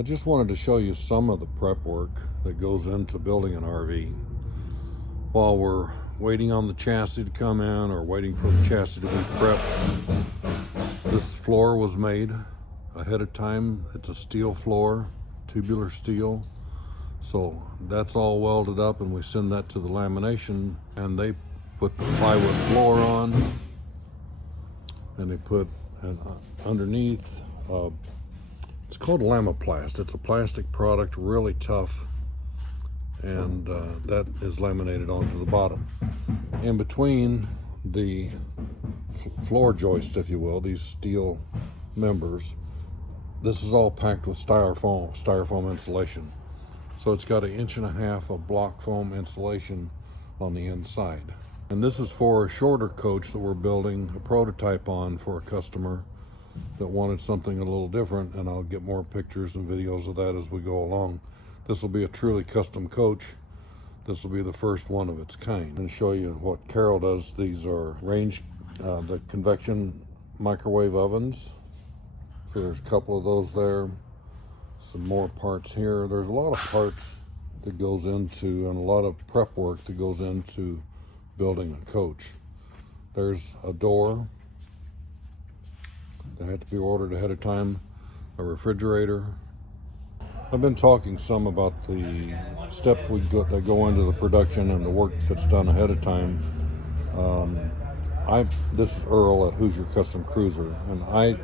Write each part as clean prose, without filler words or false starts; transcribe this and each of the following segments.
I just wanted to show you some of the prep work that goes into building an RV. While we're waiting on the chassis to come in or waiting for the chassis to be prepped, this floor was made ahead of time. It's a steel floor, tubular steel. So that's all welded up, and we send that to the lamination, and they put the plywood floor on, and they put underneath, it's called Lamaplast. It's a plastic product, really tough, and that is laminated onto the bottom. In between the floor joists, if you will, these steel members, this is all packed with styrofoam insulation. So it's got 1.5 inches of block foam insulation on the inside. And this is for a shorter coach that we're building a prototype on for a customer that wanted something a little different, and I'll get more pictures and videos of that as we go along. This will be a truly custom coach. This will be the first one of its kind. And show you what Carol does. These are the convection microwave ovens. There's a couple of those there. Some more parts here. There's a lot of parts that goes into, and a lot of prep work that goes into building a coach. There's a door that had to be ordered ahead of time, a refrigerator. I've been talking some about the steps that go into the production and the work that's done ahead of time. This is Earl at Hoosier Custom Cruiser, and I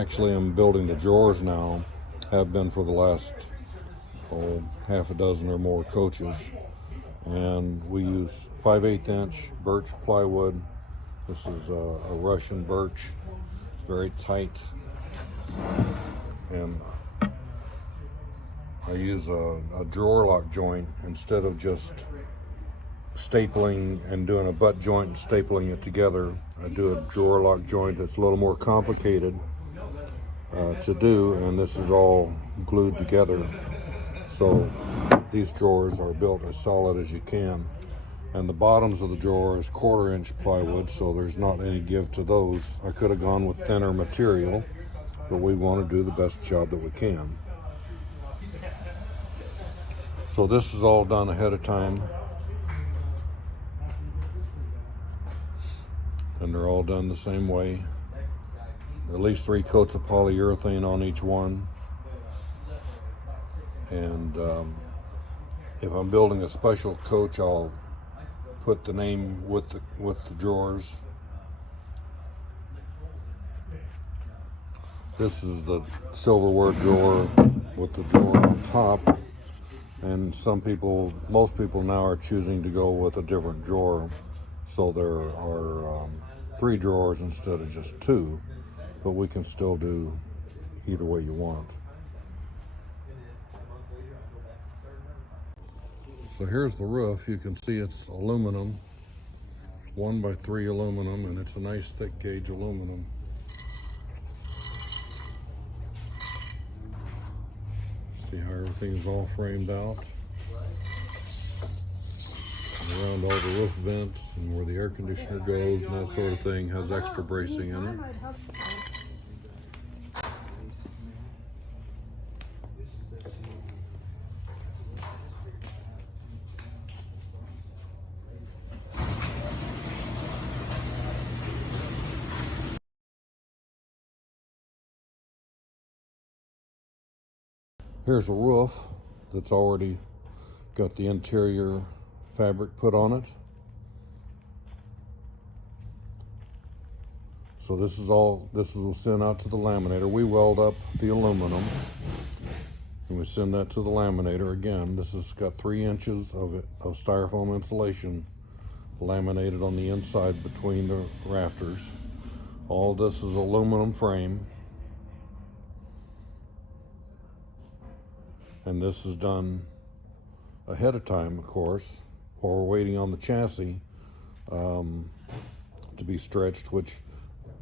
actually am building the drawers now, have been for the last half a dozen or more coaches, and we use 5/8 inch birch plywood. This is a Russian birch. It's very tight, and I use a drawer lock joint instead of just stapling and doing a butt joint and stapling it together. I do a drawer lock joint that's a little more complicated to do, and this is all glued together. So these drawers are built as solid as you can, and the bottoms of the drawer is 1/4 inch plywood, so there's not any give to those. I could have gone with thinner material, but we want to do the best job that we can. So this is all done ahead of time, and they're all done the same way. At least 3 coats of polyurethane on each one. And if I'm building a special coach, I'll put the name with the drawers. This is the silverware drawer with the drawer on top, and most people now are choosing to go with a different drawer, so there are 3 drawers instead of just 2, but we can still do either way you want. So here's the roof. You can see it's aluminum, 1x3 aluminum, and it's a nice thick gauge aluminum. See how everything is all framed out. And around all the roof vents and where the air conditioner goes and that sort of thing has extra bracing in it. Here's a roof that's already got the interior fabric put on it. So this will send out to the laminator. We weld up the aluminum and we send that to the laminator. Again, this has got 3 inches of styrofoam insulation laminated on the inside between the rafters. All this is aluminum frame. And this is done ahead of time, of course, while we're waiting on the chassis to be stretched, which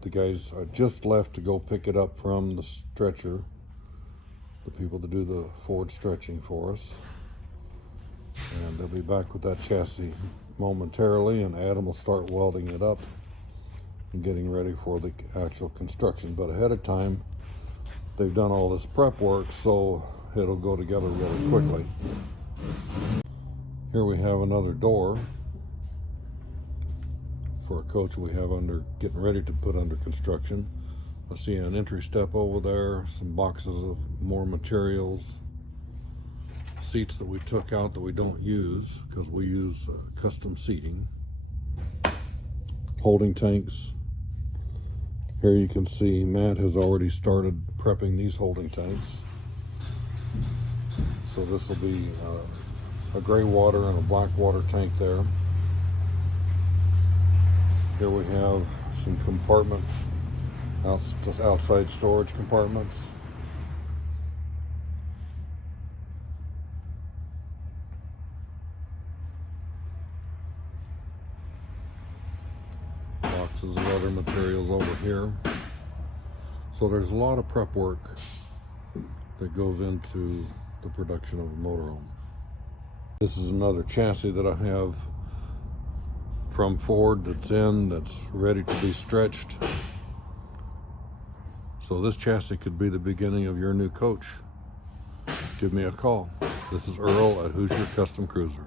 the guys are just left to go pick it up from the stretcher, the people that do the forward stretching for us. And they'll be back with that chassis momentarily, and Adam will start welding it up and getting ready for the actual construction. But ahead of time, they've done all this prep work, so it'll go together really quickly. Here we have another door for a coach we have getting ready to put under construction. I see an entry step over there, some boxes of more materials, seats that we took out that we don't use because we use custom seating, holding tanks. Here you can see Matt has already started prepping these holding tanks. So this will be a gray water and a black water tank there. Here we have some compartments, outside storage compartments. Boxes of other materials over here. So there's a lot of prep work that goes into the production of a motorhome. This is another chassis that I have from Ford that's ready to be stretched. So this chassis could be the beginning of your new coach. Give me a call. This is Earl at Hoosier Custom Cruiser.